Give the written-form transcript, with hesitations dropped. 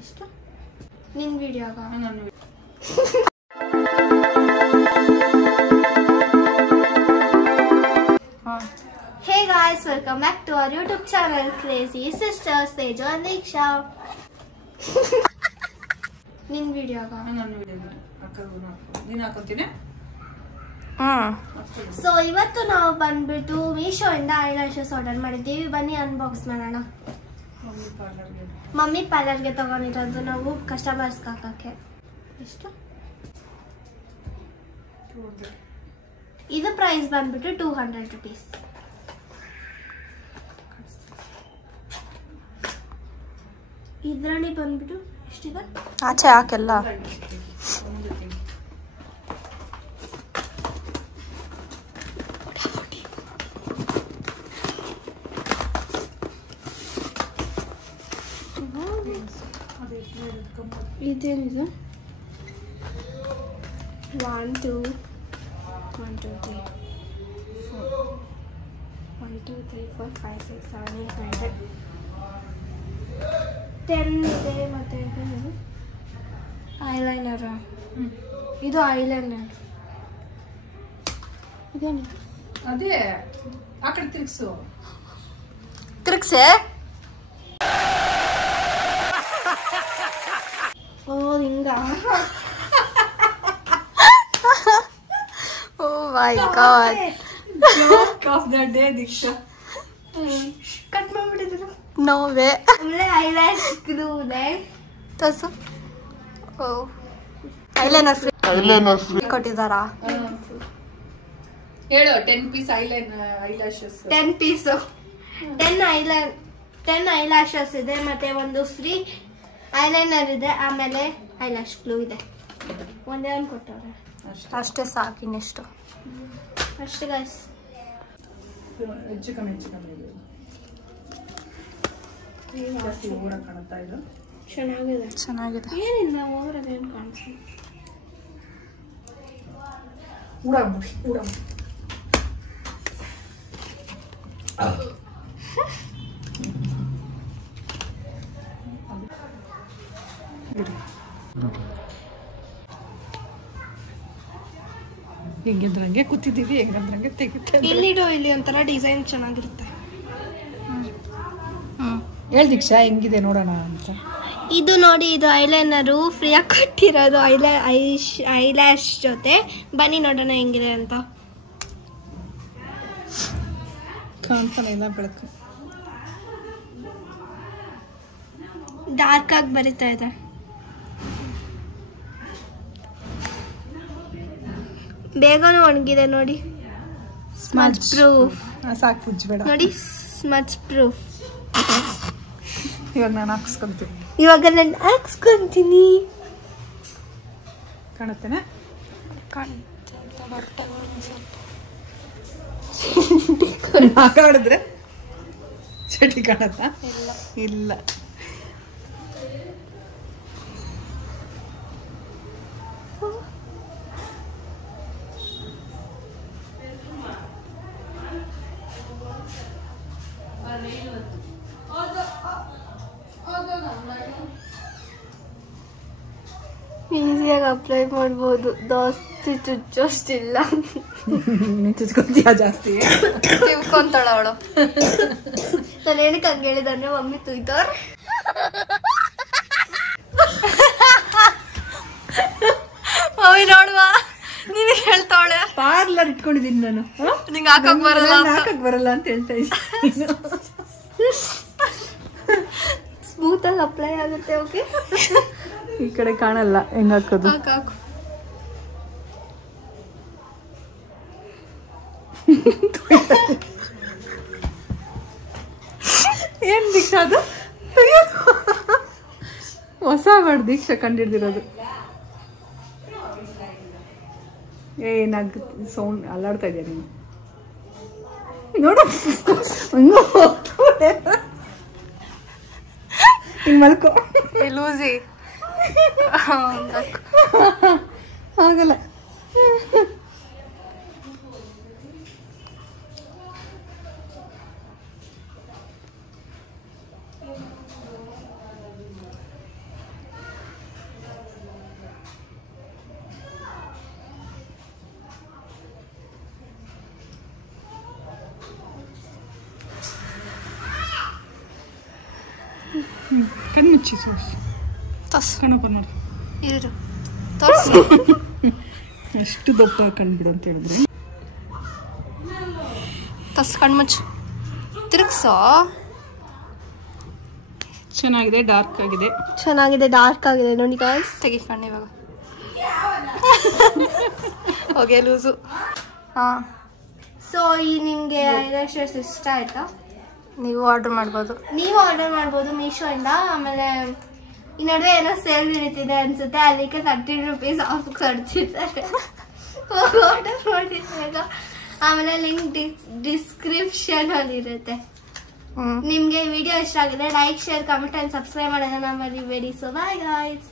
ಎಷ್ಟು ನಿನ್ ವಿಡಿಯೋಗ Hey guys, welcome back to our YouTube channel Crazy Sisters Tejo and Diksha. ನಿನ್ ವಿಡಿಯೋಗ so ಇವತ್ತು ನಾವು ಬಂದ್ಬಿಟ್ಟು ಮೀಶೋ ಇಂದ ಐಲ್ಯಾಶಸ್ ಆರ್ಡರ್ ಮಾಡಿದ್ದೀವಿ. ಬನ್ನಿ ಅನ್ಬಾಕ್ಸ್ ಮಾಡೋಣ. ಮಮ್ಮಿ ಪಾರ್ಲರ್ಗೆ ತಗೊಂಡಿರೋದು ನಾವು ಕಸ್ಟಮರ್ಸ್ ಹಾಕಕ್ಕೆ. ಎಷ್ಟು ಇದು ಪ್ರೈಸ್ ಬಂದ್ಬಿಟ್ಟು 200 ರೂಪೀಸ್. ಇದ್ರಲ್ಲಿ ಬಂದ್ಬಿಟ್ಟು ಎಷ್ಟಿದೆ ಆಚೆ ಹಾಕೆಲ್ಲ ಇದೇನಿದೆ 1 2 1 2 3 4 1 2 3 4 5 6 7 8 9 10 ಇದೆ. ಮತ್ತೆ ಐಲೈನರ್, ಇದು ಐಲೈನರ್ ಇದೇನಿದೆ ಅದೇ ಆ ಕಡೆ ತಿರ್ಗ್ಸು ತಿರ್ಗ್ಸೆ. ಓ ಹಿಂಗ. Oh my god, joke of the day Deeksha. Cut ಮಾಡ್ಬಿಟ್ಟಿದ್ರು. No way. ಆಮೇಲೆ ಐಲ್ಯಾಶ್ ಗ್ಲೂ ಇದೆ. ತೋರ್ಸು. ಓ ಐಲೈನರ್ ಫ್ರೀ ಕೊಟ್ಟಿದ್ದಾರಾ? ಹೇಳು 10 ಪೀಸ್ ಐಲ್ಯಾಶಸ್ 10 ಪೀಸು 10 ಐಲ್ಯಾಶಸ್ ಇದೆ. ಮತ್ತೆ ಒಂದು ಫ್ರೀ ಐಲೈನರ್ ಇದೆ. ಆಮೇಲೆ ಐಲ್ಯಾಶ್ ಗ್ಲೂ ಇದೆ. ಒಂದೇ ಒಂದು ಕೊಟ್ಟವ್ರೆ. ಅಷ್ಟೇ ಸಾಕು, ಇನ್ನೆಷ್ಟು? ಅಷ್ಟೇ ಗೈಸ್. ಹೆಚ್ಚು ಕಮ್ಮಿ ಜಾಸ್ತಿ ಓವರ್ ಕಾಣುತ್ತಾ ಇದು. ಚೆನ್ನಾಗಿದೆ. ಚೆನ್ನಾಗಿದೆ. ಏನಿಲ್ಲ ಓವರ್ ಏನು ಕಾಣಿಸ್ತು. ಉಡ ಹೆಂಗಂದ್ರಂಗೆ ಕೂತಿದ್ದೀವಿ, ಹೆಂಗಂದ್ರಂಗೆ ತೆಗಿತಾ ಇಲ್ಲಿಡು. ಇಲ್ಲಿ ಒಂಥರ ಡಿಸೈನ್ ಚೆನ್ನಾಗಿರುತ್ತೆ. ಹೇಳ್ ದೀಕ್ಷಾ ಹೆಂಗಿದೆ ನೋಡೋಣ ಅಂತ. ಇದು ನೋಡಿ, ಇದು ಐಲೈನರು ಫ್ರೀಯಾಗಿ ಕೊಟ್ಟಿರೋದು ಐಲ್ಯಾಶ್ ಜೊತೆ. ಬನ್ನಿ ನೋಡೋಣ ಹೆಂಗಿದೆ ಅಂತ. ಕಾಣ್ತಾನೆ ಇಲ್ಲ ಬೆಳಕು. ಡಾರ್ಕ್ ಆಗಿ ಬರಿತಾ ಇದೆ. ಬೇಗನೂ ಒಣಗಿದೆ ನೋಡಿ. Smudge proof. ಸಾಕು ಉಜ್ಬೇಡ ನೋಡಿ, ಸ್ಮಚ್ ಪ್ರೂಫ್. ಇವಾಗ ನಾನು ಹಾಕ್ಸ್ಕೊಂತೀನಿ. ಇವಾಗ ನಾನು ಹಾಕ್ಸ್ಕೊಂತೀನಿ. ಕಾಣುತ್ತೇನೆ? ಹಾಕಾಡಿದ್ರೆ ಚಟಿ ಕಾಣತ್ತಾ? ಇಲ್ಲ. ಈಸಿಯಾಗಿ ಅಪ್ಲೈ ಮಾಡ್ಬೋದು. ಜಾಸ್ತಿ ಚುಚ್ಚೋಷ್ಟಿಲ್ಲ. ಚುಚ್ಕೊಂತೀಯ ಜಾಸ್ತಿ? ತಿಳ್ಕೊಂತಾಳ ಅವಳು. ನಾನು ಏನಕ್ಕೆ ಹಂಗೆ ಹೇಳಿದ್ರೆ ಮಮ್ಮಿ ತುಯ್ತವ್ರ. ಮಮ್ಮಿ ನೋಡುವ, ನೀನು ಹೇಳ್ತಾವಳೆ. ಪಾರ್ಲರ್ ಇಟ್ಕೊಂಡಿದ್ದೀನಿ ನಾನು. ನಿಂಗೆ ಹಾಕಕ್ ಬರಲ್ಲ ಅಂತ ಹೇಳ್ತಾ ಇದ್ದೀನಿ. ಸ್ಮೂತ್ ಆಗಿ ಅಪ್ಲೈ ಆಗುತ್ತೆ. ಓಕೆ, ಈ ಕಡೆ ಕಾಣಲ್ಲ ಹೆಂಗ್ ಹಾಕೋದು. ಹಾಕು. ಏನ್ ದೀಕ್ಷಾ ಅದು? ಹೊಸ ವರ್ಡ್ ದೀಕ್ಷಾ ಕಂಡಿಡ್ದಿರೋದು. ಏನಾಗ ಸೌಂಡ್ ಅಲ್ಲಾಡ್ತಾ ಇದೆಯಾ ನೀನು? ನೋಡು ಹಿಂಗ್ ಮಲ್ಕೋ. ಲೂಸಿ ಆಗಲ್ಲ. ಕಣ್ಣು ಮುಚ್ಚಿ ಸೋಸ್ ತೋರ್ಸು ಕಣ್ಣಪ್ಪ ನೋಡಿ ಇರು ತೋರ್ಸು ಎಷ್ಟು ದಪ್ಪ ಕಂಡ್ಬಿಡು ಅಂತ ಹೇಳಿದ್ರೆ ತೋರ್ಸು ಕಣ್ಣು ಮುಚ್ಚು ತಿರುಗ್ಸೋ ಚೆನ್ನಾಗಿದೆ ಡಾರ್ಕ್ ಆಗಿದೆ ಚೆನ್ನಾಗಿದೆ ಡಾರ್ಕ್ ಆಗಿದೆ ನೋಡಿ ಗಾಯ್ಸ್ ತೆಗಿ ಕಣ್ಣು ಇವಾಗ ಹೋಗಿ ಲೂಸು ಹಾಂ ಸೊ ಈ ನಿಮಗೆ ಐಲೈನರ್ ಶೇಡ್ಸ್ ಇಷ್ಟ ಆಯ್ತಾ ನೀವು ಆರ್ಡರ್ ಮಾಡ್ಬೋದು ನೀವು ಆರ್ಡರ್ ಮಾಡ್ಬೋದು ಮೀಶೋ ಇಂದ ಆಮೇಲೆ ಈ ನಡುವೆ ಏನೋ ಸೇಲ್ ನಡೀತಿದೆ ಅನ್ಸುತ್ತೆ ಅದಕ್ಕೆ 30 ರೂಪೀಸ್ ಆಫ್ ಕೊಡ್ತಿದ್ದಾರೆ ಆರ್ಡರ್ ಮಾಡಿದಾಗ ಆಮೇಲೆ ಲಿಂಕ್ ಡಿಸ್ಕ್ರಿಪ್ಷನ್ ಅಲ್ಲಿ ಇರುತ್ತೆ ನಿಮ್ಗೆ ವಿಡಿಯೋ ಇಷ್ಟ ಆಗಿದೆ like share comment and subscribe ಮಾಡೋದನ್ನ ಮರಿಬೇಡಿ ಸೊ ಬಾಯ್ ಗಾಯ್ಸ್